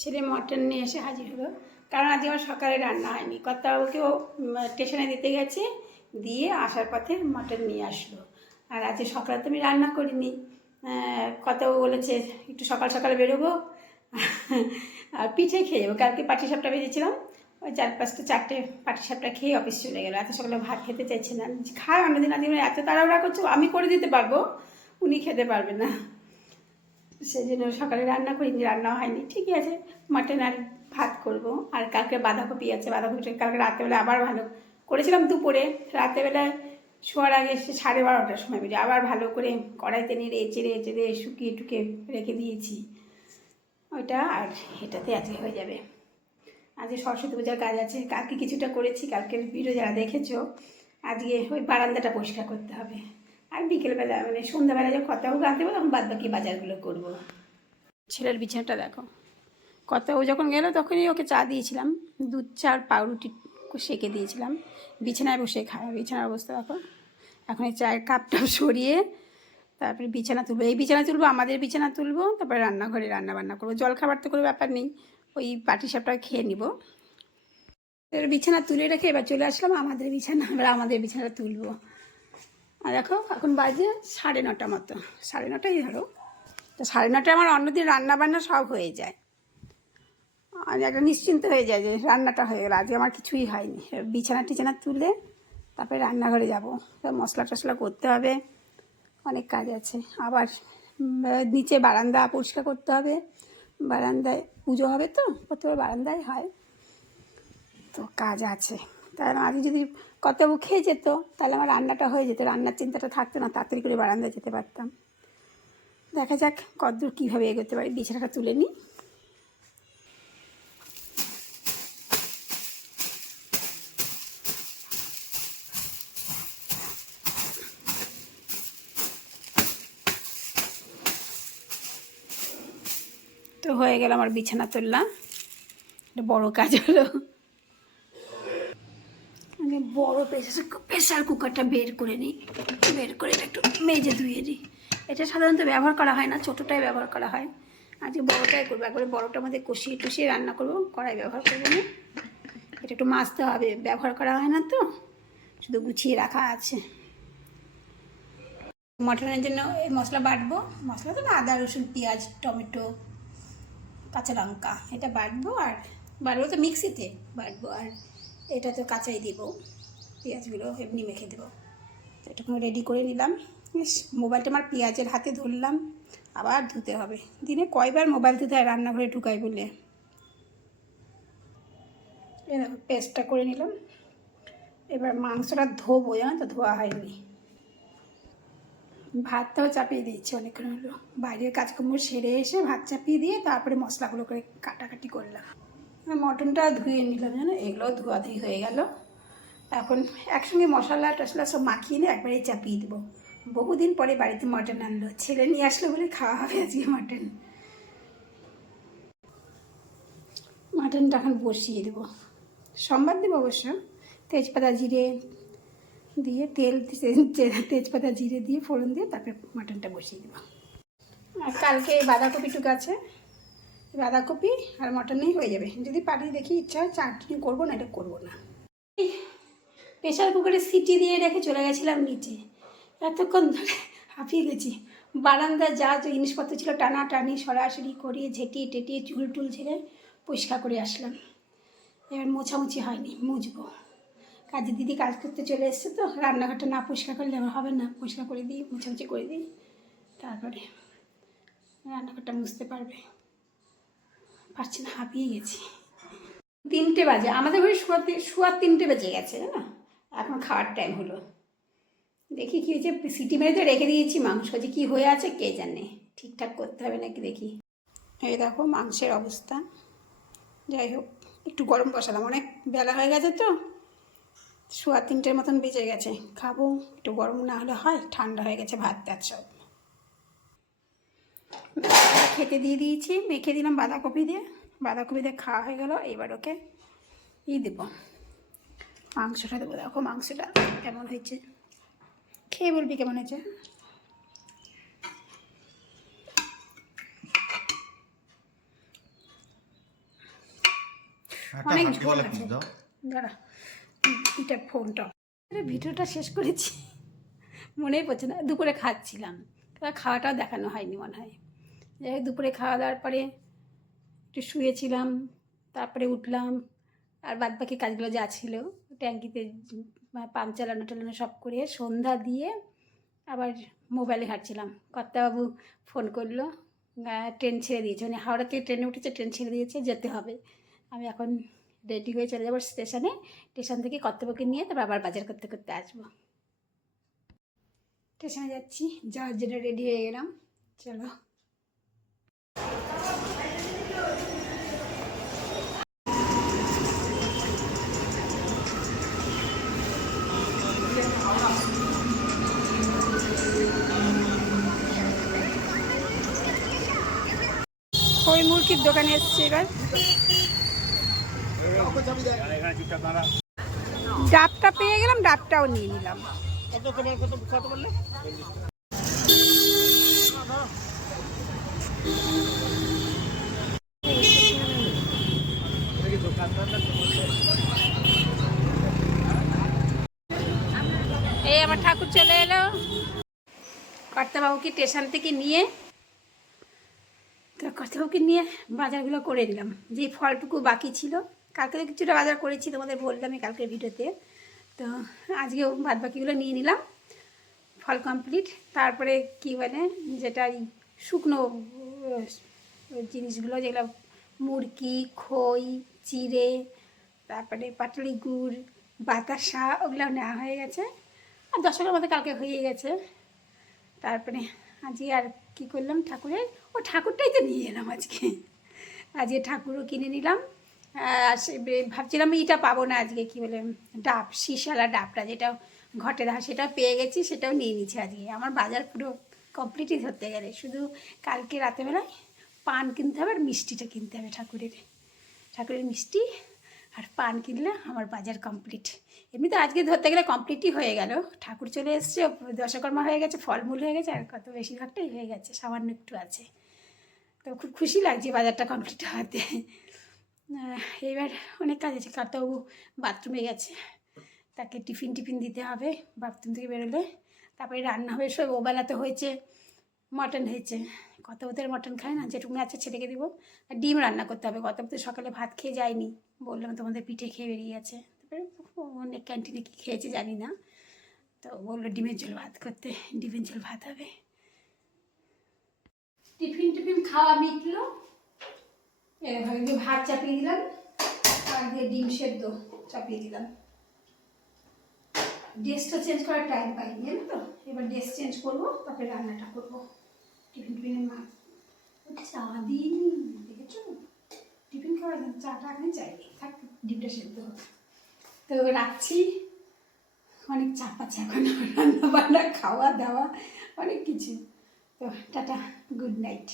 ছেলে মটন নিয়ে এসে হাজির হলো, কারণ আজকে আমার সকালে রান্না হয়নি। কর্তাবাবুকেও স্টেশনে দিতে গেছে, দিয়ে আসার পথে মটন নিয়ে আসলো। আর আজকে সকালে তো আমি রান্না করিনি। কর্তাবাবু বলেছে একটু সকাল সকালে বেরোবো আর পিঠে খেয়ে যাবো। কালকে পাটিসাপটা ভেজেছিলাম, ওই 4-5টা পাটিসাপটা খেয়ে অফিস চলে গেলো। এত সকালে ভাত খেতে চাইছে না, খায় অন্যদিন। আজকে এত তাড়াহুড়া করছো, আমি করে দিতে পারবো, উনি খেতে পারবে না, সেই জন্য সকালে রান্না করিনি, রান্না হয়নি। ঠিকই আছে, মাটন আর ভাত করব। আর কালকে বাঁধাকপি আছে, বাঁধাকপিটা কালকে রাত্রেবেলা আবার ভালো করেছিলাম দুপুরে, রাত্রেবেলায় শোয়ার আগে এসে 12:30টার সময় বেরিয়ে আবার ভালো করে কড়াইতে নিয়ে চেড়ে শুকিয়ে টুকে রেখে দিয়েছি ওইটা। আর এটাতে আজকে হয়ে যাবে। আজকে সরস্বতী পূজার কাজ আছে, কালকে কিছুটা করেছি, কালকের ভিডিও যারা দেখেছো। আজকে ওই বারান্দাটা পরিষ্কার করতে হবে। আর বিকেলবেলা মানে সন্ধ্যাবেলা যখন কর্তাবাবু আনতে পারবো তখন বাদবাকি বাজারগুলো করবো। ছেলের বিছানাটা দেখো, কর্তাবাবু যখন গেলো তখনই ওকে চা দিয়েছিলাম, দুধ চা আর পাউরুটি সেঁকে দিয়েছিলাম। বিছানায় বসে খায়, বিছানার অবস্থা দেখো। এখন এই চায়ের কাপটা সরিয়ে তারপরে বিছানা তুলবো, এই বিছানা তুলবো, আমাদের বিছানা তুলবো, তারপরে রান্নাঘরে রান্নাবান্না করবো। জল খাবার তো কোনো ব্যাপার নেই, ওই পাটিসাপটা খেয়ে নিব। এবার বিছানা তুলে রেখে এবার চলে আসলাম আমাদের বিছানা, আমরা আমাদের বিছানাটা তুলবো। আর দেখো এখন বাজে 9:30 মতো, 9:30ই ধরো। তো 9:30টায় আমার অন্যদিন রান্নাবান্না সব হয়ে যায়, আর একটা নিশ্চিন্ত হয়ে যায় যে রান্নাটা হয়ে গেলো। আজকে আমার কিছুই হয়নি। বিছানা টিছানা তুলে তারপরে রান্নাঘরে যাবো, মশলা টশলা করতে হবে, অনেক কাজ আছে। আবার নিচে বারান্দা পরিষ্কার করতে হবে, বারান্দায় পুজো হবে তো, প্রত্যেকবার বারান্দায় হয়, তো কাজ আছে। তাহলে আজকে যদি কর্তাবাবু খেয়ে যেত তাহলে আমার রান্নাটা হয়ে যেত, রান্নার চিন্তাটা থাকতো না, তাড়াতাড়ি করে বারান্দায় যেতে পারতাম। দেখা যাক কতদূর কীভাবে এগোতে পারি। বিছানাটা তুলে নিই। তো হয়ে গেল আমার বিছানা তুললাম, একটা বড়ো কাজ হলো। আমি বড় প্রেশার কুকারটা বের করে নিই, বের করে একটু মেজে ধুয়ে দিই। এটা সাধারণত ব্যবহার করা হয় না, ছোটোটাই ব্যবহার করা হয়। আজকে বড়োটাই করবো, একবারে বড়োটার মধ্যে কষিয়ে টুষিয়ে রান্না করবো, কড়াই ব্যবহার করবো না। এটা একটু মাজতে হবে, ব্যবহার করা হয় না তো, শুধু গুছিয়ে রাখা আছে। মটনের জন্য এই মশলা বাটবো, মশলা তো না, আদা রসুন পেঁয়াজ টমেটো কাঁচা লঙ্কা এটা বাটবো। আর বাটবো তো মিক্সিতে বাটবো, আর এটা তো কাঁচাই দেবো, পেঁয়াজগুলো এমনি মেখে দেবো। তো এটুকু রেডি করে নিলাম। মোবাইলটা আমার পেঁয়াজের হাতে ধরলাম, আবার ধুতে হবে। দিনে কয়বার মোবাইল ধুতে হয় রান্নাঘরে ঢুকাই বলে। এরকম পেস্টটা করে নিলাম। এবার মাংসটা ধোবো, জানো তো ধোয়া হয়নি। ভাতটাও চাপিয়ে দিয়েছি অনেকক্ষণ হলো, বাইরের কাজকর্ম সেরে এসে ভাত চাপিয়ে দিয়ে তারপরে মশলাগুলো করে কাটাকাটি করলাম। মটনটা ধুয়ে নিলাম, জানো, এগুলোও ধোয়াধুয়ি হয়ে গেল। এখন একসঙ্গে মশলা টশলা সব মাখিয়ে নিয়ে একবারেই চাপিয়ে দেবো। বহুদিন পরে বাড়িতে মটন আনলো, ছেলে নিয়ে আসলো বলে খাওয়া হবে আজকে মটন। মাটনটা এখন বসিয়ে দেবো, সোমবার দেবো অবশ্য। তেজপাতা জিরে দিয়ে তেজপাতা জিরে দিয়ে ফোড়ন দিয়ে তারপরে মাটনটা বসিয়ে দেবো। আর কালকে বাঁধাকপিটুকু আছে, বাঁধাকপি আর মটনেই হয়ে যাবে। যদি পারি দেখি ইচ্ছা হয় চাটনি করবো, না এটা করবো না। প্রেশার কুকারে সিটি দিয়ে রেখে চলে গেছিলাম নিচে, এতক্ষণ ধরে হাঁপিয়ে গেছি। বারান্দায় যা জিনিসপত্র ছিল টানাটানি সরাসরি করিয়ে ঝেঁটিয়ে টেটিয়ে চুল টুল ঝেড়ে পরিষ্কার করে আসলাম। এবার মোছামুছি হয়নি, মুছবো। কাজের দিদি কাজ করতে চলে এসছে তো, রান্নাঘরটা না পরিষ্কার করলে আমার হবে না, পরিষ্কার করে দিই, মোছামুছি করে দিই, তারপরে রান্নাঘরটা মুছতে পারবে। পারছি না, হাঁপিয়ে গেছি। 3টে বাজে, আমাদের ঘরে শোয়ার 3টে বেজে গেছে, না এখন খাওয়ার টাইম হলো। দেখি কী হয়েছে, সিটি মেরে তো রেখে দিয়েছি, মাংস যে কী হয়ে আছে কে জানে, ঠিকঠাক করতে হবে নাকি দেখি। এই দেখো মাংসের অবস্থা। যাই হোক, একটু গরম বসালাম, অনেক বেলা হয়ে গেছে তো, 3:15 মতন বেজে গেছে, খাবো। একটু গরম না হলে হয়, ঠান্ডা হয়ে গেছে ভাত টাত সব। খেতে দিয়ে দিয়েছি, মেখে দিলাম বাঁধাকপি দিয়ে খাওয়া হয়ে গেল। এবার ওকে দেবো, মাংসটা দেবো। দেখো মাংসটা কেমন হয়েছে, খেয়ে বলবি কেমন হয়েছে। অনেক ঝোল আছে। দাঁড়া, এটা ফোনটা ভিডিওটা শেষ করেছি, মনেই পড়ছে না। দুপুরে খাচ্ছিলাম, খাওয়াটাও দেখানো হয়নি মনে হয়। যাই হোক, দুপুরে খাওয়া দাওয়ার পরে একটু শুয়েছিলাম, তারপরে উঠলাম, আর বাদ বাকি কাজগুলো যা ছিল ট্যাঙ্কিতে পাম্প চালানো টালানো সব করে সন্ধ্যা দিয়ে আবার মোবাইলে ঘাঁটছিলাম। কর্তাবাবু ফোন করলো, ট্রেন ছেড়ে দিয়েছে, মানে হাওড়া থেকে ট্রেনে উঠেছে, ট্রেন ছেড়ে দিয়েছে, যেতে হবে। আমি এখন রেডি হয়ে চলে যাবো স্টেশনে, স্টেশন থেকে কর্তাবাবুকে নিয়ে তারপর আবার বাজার করতে করতে আসবো। স্টেশনে যাচ্ছি, যাওয়ার জন্য রেডি হয়ে গেলাম, চলো। ওই মুরগির দোকানে এসছে এবার। ডাবটা পেয়ে গেলাম, ডাবটাও নিয়ে নিলাম। এই আমার ঠাকুর চলে এলো। কর্তাবাবুকে স্টেশন থেকে নিয়ে, তো কর্তাবাবুকে নিয়ে বাজারগুলো করে নিলাম, যে ফলটুকু বাকি ছিল। কালকে তো কিছুটা বাজার করেছি, তোমাদের বললামই কালকের ভিডিওতে। তো আজকেও বাদ বাকিগুলো নিয়ে নিলাম, ফল কমপ্লিট। তারপরে কি বলে যেটা শুকনো জিনিসগুলো, যেগুলো মুরকি, খই, চিড়ে, তারপরে পাটালি গুড়, বাতাসা, ওগুলো নেওয়া হয়ে গেছে। আর 10 টাকার মধ্যে কালকে হয়ে গেছে। তারপরে আজকে আর কি করলাম, ঠাকুরের ঠাকুরটাই তো নিয়ে এলাম আজকে। আজকে ঠাকুরও কিনে নিলাম। আর ভাবছিলাম এটা পাবো না আজকে, কি বলে ডাব, শিশালা ডাবটা যেটা ঘটে দেখা, সেটাও পেয়ে গেছি, সেটাও নিয়ে নিচ্ছি আজকে। আমার বাজার পুরো কমপ্লিটই ধরতে গেলে, শুধু কালকে রাতেবেলায় পান কিনতে হবে আর মিষ্টিটা কিনতে হবে, ঠাকুরের মিষ্টি আর পান কিনলে আমার বাজার কমপ্লিট। এমনি তো আজকে ধরতে গেলে কমপ্লিটই হয়ে গেল, ঠাকুর চলে এসছে, দশকর্মা হয়ে গেছে, ফলমূল হয়ে গেছে, আর কত বেশিরভাগটাই হয়ে গেছে, সামান্য একটু আছে। তো খুব খুশি লাগছে বাজারটা কমপ্লিট হওয়াতে। এবার অনেক কাজ আছে। কর্তাবাবু বাথরুমে গেছে, তাকে টিফিন দিতে হবে বাথরুম থেকে বেরোলে। তারপরে রান্না হবে, সব ওবেলাতে হয়েছে, মটন হয়েছে। কর্তাবাবু মটন খায় না, যেটুকু আছে ছেলেকে দেবো। আর ডিম রান্না করতে হবে, কর্তাবাবু তো সকালে ভাত খেয়ে যায়নি, বললাম তোমাদের পিঠে খেয়ে বেরিয়ে গেছে। তারপরে অনেক ক্যান্টিনে কী খেয়েছে জানি না, তো বললো ডিমের ঝোল ভাত করতে, ডিমের ঝোল ভাত হবে। টিফিন খাওয়া মিটলো, এভাবে যে ভাত চাপিয়ে দিলাম, আর দিয়ে ডিম সেদ্ধ চাপিয়ে দিলাম। ড্রেসটা চেঞ্জ করার টাইম পাইনি, জানো তো। এবার ড্রেস চেঞ্জ করবো, তারপরে রান্নাটা করবো। টিফিনের মাছ চা দিইনি, দেখেছো, টিফিন খাওয়ার চাটা এখানে চাইনি, থাক ডিমটা সেদ্ধ হবে। তো রাখছি, অনেক চাপ আছে এখন, রান্না বান্না, খাওয়া দাওয়া, অনেক কিছু। তো টাটা, গুড নাইট।